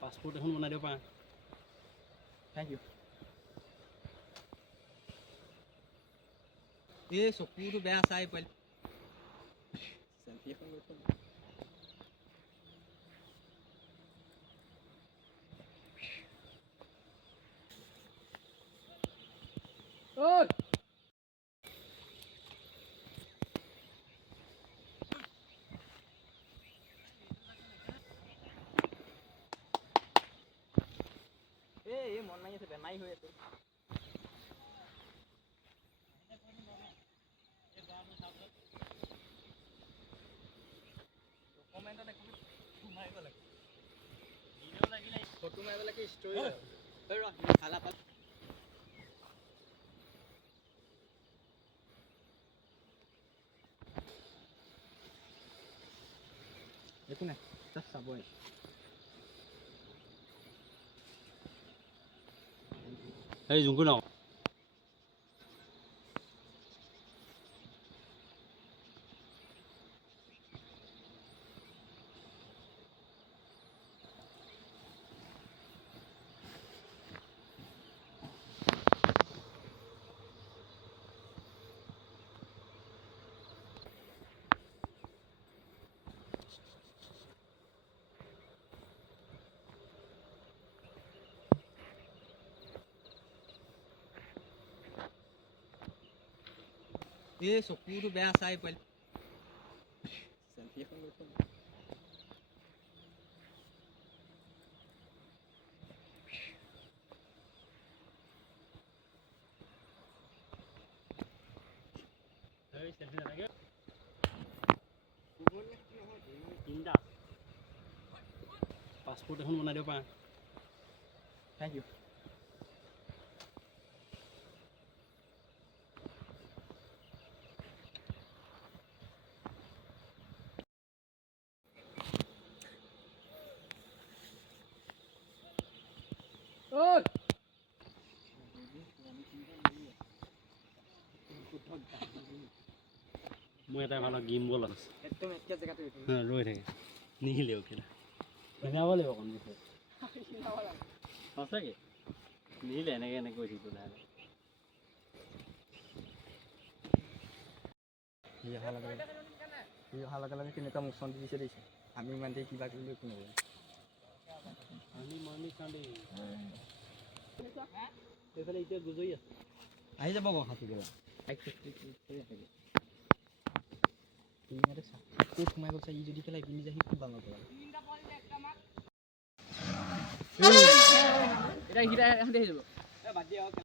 Passport এখন বনাই দিব পাৰা। Thank you. এই চকুটো বেয়া চাই পোৱালি চেল্ফি এখন লৈ থম। এই মন মাৰি আছে, বেমাৰী হৈ আছে। ফটো মাৰিব লাগে, ষ্টৰি খালা পাল একো নাই, জাষ্ট চাবই। এই জুংকু ন এই চকুটো বেয়া চাই পোৱালি চেল্ফি এখন লৈ থম। পাছপোৰ্ট এখন বনাই দিব পাৰা। Thank you. মই এটা ভাল গেম বল আছে, একদম একে জেগাতে ৰৈ থাকে নিহিলেও কেলা মিলাব লাগিব অকণ বিষয়ে সঁচাকৈ নিহিলে এনেকৈ এনেকৈ কৰি থাকিব লাহে সি অহাৰ লগে লগে কেনেকুৱা মোচন দিছে দেখিছে। আমি ইমান দেৰি কিবা কৰিলে একো নকৰোঁ। সেইফালে এতিয়া গুজৰি আছে, আহি যাব আকৌ সাঁতুৰিবলৈ। ক'ত সোমাই গৈছে ই যদি পেলাই পিন্ধি যায় সি খুব ডাঙৰ পেলাই।